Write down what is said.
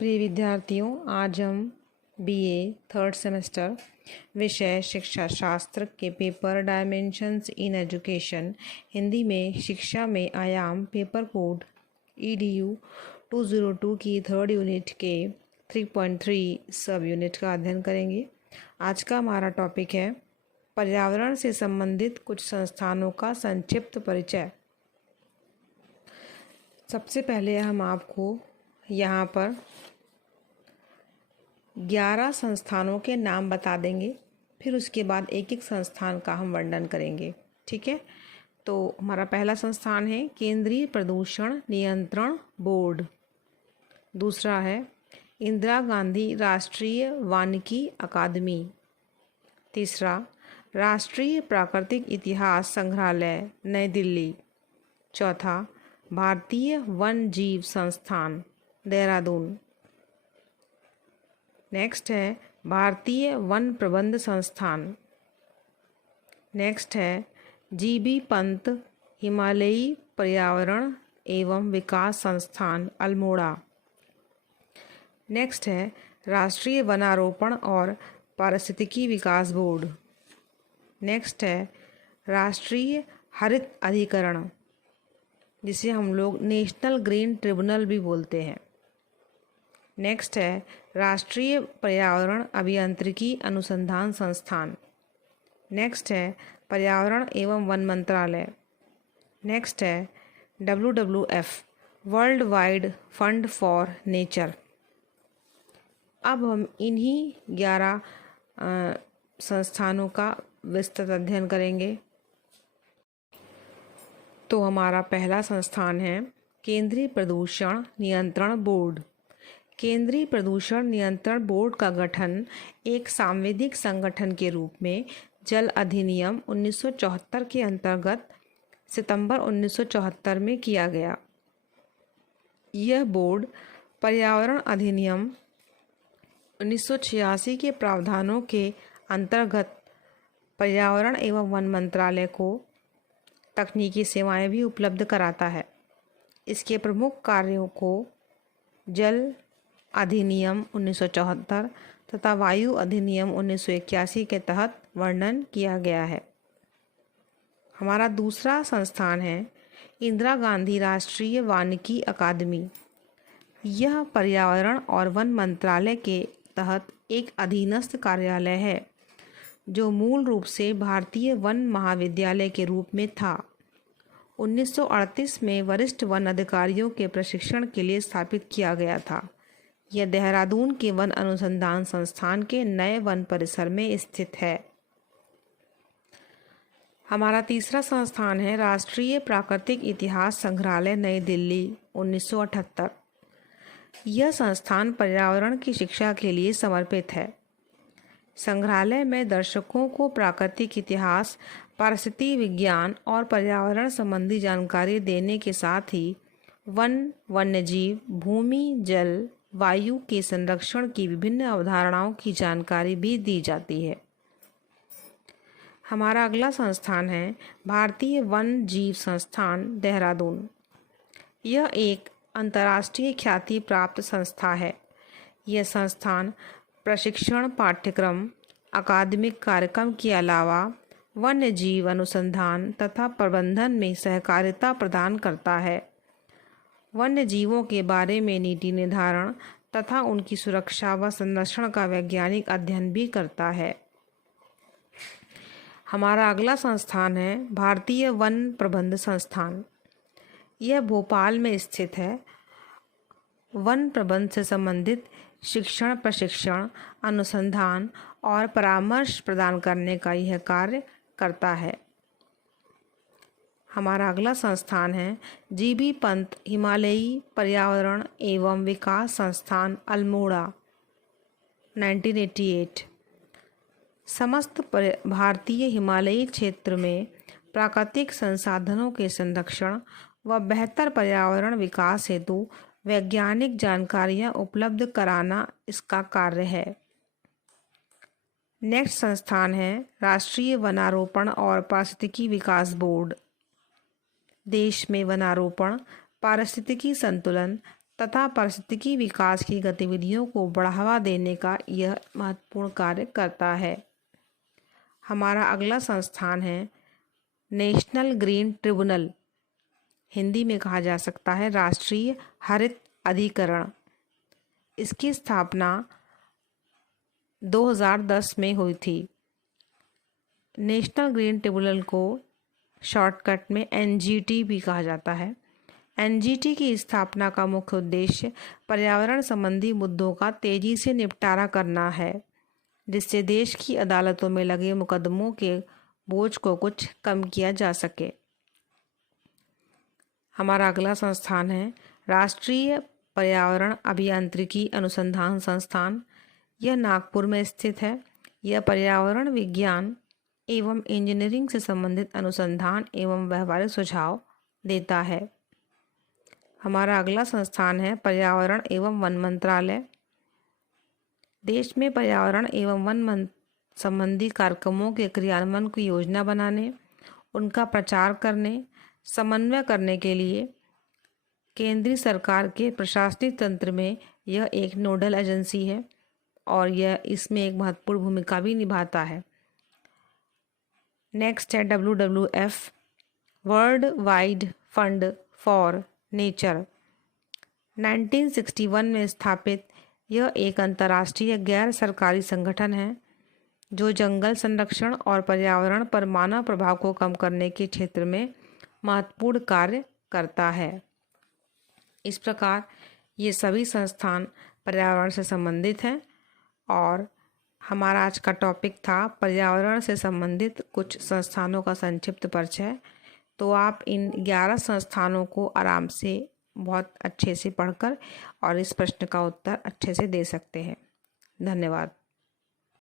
प्रिय विद्यार्थियों, आज हम बीए थर्ड सेमेस्टर विषय शिक्षा शास्त्र के paper dimensions in education Hindi में शिक्षा में आयाम पेपर कोड EDU 202 की थर्ड यूनिट के 3.3 सब यूनिट का अध्ययन करेंगे। आज का हमारा टॉपिक है पर्यावरण से संबंधित कुछ संस्थानों का संक्षिप्त परिचय। सबसे पहले हम आपको यहाँ पर 11 संस्थानों के नाम बता देंगे, फिर उसके बाद एक एक संस्थान का हम वर्णन करेंगे। ठीक है, तो हमारा पहला संस्थान है केंद्रीय प्रदूषण नियंत्रण बोर्ड। दूसरा है इंदिरा गांधी राष्ट्रीय वानिकी अकादमी। तीसरा राष्ट्रीय प्राकृतिक इतिहास संग्रहालय नई दिल्ली। चौथा भारतीय वन जीव संस्थान देहरादून। नेक्स्ट है भारतीय वन प्रबंध संस्थान। नेक्स्ट है GB पंत हिमालयी पर्यावरण एवं विकास संस्थान अल्मोड़ा। नेक्स्ट है राष्ट्रीय वनारोपण और पारिस्थितिकी विकास बोर्ड। नेक्स्ट है राष्ट्रीय हरित अधिकरण, जिसे हम लोग नेशनल ग्रीन ट्रिब्यूनल भी बोलते हैं। नेक्स्ट है राष्ट्रीय पर्यावरण अभियांत्रिकी अनुसंधान संस्थान। नेक्स्ट है पर्यावरण एवं वन मंत्रालय। नेक्स्ट है WWF world wide fund for nature. अब हम इन्हीं 11 संस्थानों का विस्तृत अध्ययन करेंगे। तो हमारा पहला संस्थान है केंद्रीय प्रदूषण नियंत्रण बोर्ड। केंद्रीय प्रदूषण नियंत्रण बोर्ड का गठन एक सांविधिक संगठन के रूप में जल अधिनियम 1974 के अंतर्गत सितंबर 1974 में किया गया। यह बोर्ड पर्यावरण अधिनियम 1986 के प्रावधानों के अंतर्गत पर्यावरण एवं वन मंत्रालय को तकनीकी सेवाएं भी उपलब्ध कराता है। इसके प्रमुख कार्यों को जल अधिनियम 1974 तथा वायु अधिनियम 1981 के तहत वर्णन किया गया है। हमारा दूसरा संस्थान है इंदिरा गांधी राष्ट्रीय वानिकी अकादमी। यह पर्यावरण और वन मंत्रालय के तहत एक अधीनस्थ कार्यालय है, जो मूल रूप से भारतीय वन महाविद्यालय के रूप में था। 1938 में वरिष्ठ वन अधिकारियों के प्रशिक्षण के लिए स्थापित किया गया था। यह देहरादून के वन अनुसंधान संस्थान के नए वन परिसर में स्थित है। हमारा तीसरा संस्थान है राष्ट्रीय प्राकृतिक इतिहास संग्रहालय नई दिल्ली 1978। यह संस्थान पर्यावरण की शिक्षा के लिए समर्पित है। संग्रहालय में दर्शकों को प्राकृतिक इतिहास, पारिस्थितिकी विज्ञान और पर्यावरण संबंधी जानकारी देने के साथ ही वन, वन्यजीव, भूमि, जल, वायु के संरक्षण की विभिन्न अवधारणाओं की जानकारी भी दी जाती है। हमारा अगला संस्थान है भारतीय वन जीव संस्थान देहरादून। यह एक अंतर्राष्ट्रीय ख्याति प्राप्त संस्था है। यह संस्थान प्रशिक्षण पाठ्यक्रम, अकादमिक कार्यक्रम के अलावा वन्य जीव अनुसंधान तथा प्रबंधन में सहकारिता प्रदान करता है। वन्य जीवों के बारे में नीति निर्धारण तथा उनकी सुरक्षा व संरक्षण का वैज्ञानिक अध्ययन भी करता है। हमारा अगला संस्थान है भारतीय वन प्रबंध संस्थान। यह भोपाल में स्थित है। वन प्रबंध से संबंधित शिक्षण, प्रशिक्षण, अनुसंधान और परामर्श प्रदान करने का यह कार्य करता है। हमारा अगला संस्थान है GB पंत हिमालयी पर्यावरण एवं विकास संस्थान अल्मोड़ा 1988। समस्त भारतीय हिमालयी क्षेत्र में प्राकृतिक संसाधनों के संरक्षण व बेहतर पर्यावरण विकास हेतु वैज्ञानिक जानकारियां उपलब्ध कराना इसका कार्य है। नेक्स्ट संस्थान है राष्ट्रीय वनारोपण और पारिस्थितिकी विकास बोर्ड। देश में वनारोपण, पारिस्थितिकी संतुलन तथा पारिस्थितिकी विकास की गतिविधियों को बढ़ावा देने का यह महत्वपूर्ण कार्य करता है। हमारा अगला संस्थान है नेशनल ग्रीन ट्रिब्यूनल, हिंदी में कहा जा सकता है राष्ट्रीय हरित अधिकरण। इसकी स्थापना 2010 में हुई थी। नेशनल ग्रीन ट्रिब्यूनल को शॉर्टकट में एनजीटी भी कहा जाता है। एनजीटी की स्थापना का मुख्य उद्देश्य पर्यावरण संबंधी मुद्दों का तेजी से निपटारा करना है, जिससे देश की अदालतों में लगे मुकदमों के बोझ को कुछ कम किया जा सके। हमारा अगला संस्थान है राष्ट्रीय पर्यावरण अभियांत्रिकी अनुसंधान संस्थान। यह नागपुर में स्थित है। यह पर्यावरण विज्ञान एवं इंजीनियरिंग से संबंधित अनुसंधान एवं व्यावहारिक सुझाव देता है। हमारा अगला संस्थान है पर्यावरण एवं वन मंत्रालय। देश में पर्यावरण एवं वन संबंधी कार्यक्रमों के क्रियान्वयन की योजना बनाने, उनका प्रचार करने, समन्वय करने के लिए केंद्रीय सरकार के प्रशासनिक तंत्र में यह एक नोडल एजेंसी है और यह इसमें एक महत्वपूर्ण भूमिका भी निभाता है। नेक्स्ट है WWF, world wide fund for nature. 1961 में स्थापित यह एक अंतर्राष्ट्रीय गैर सरकारी संगठन है जो जंगल संरक्षण और पर्यावरण पर मानव प्रभाव को कम करने के क्षेत्र में महत्वपूर्ण कार्य करता है। इस प्रकार ये सभी संस्थान पर्यावरण से संबंधित हैं और हमारा आज का टॉपिक था पर्यावरण से संबंधित कुछ संस्थानों का संक्षिप्त परिचय। तो आप इन 11 संस्थानों को आराम से बहुत अच्छे से पढ़कर और इस प्रश्न का उत्तर अच्छे से दे सकते हैं। धन्यवाद।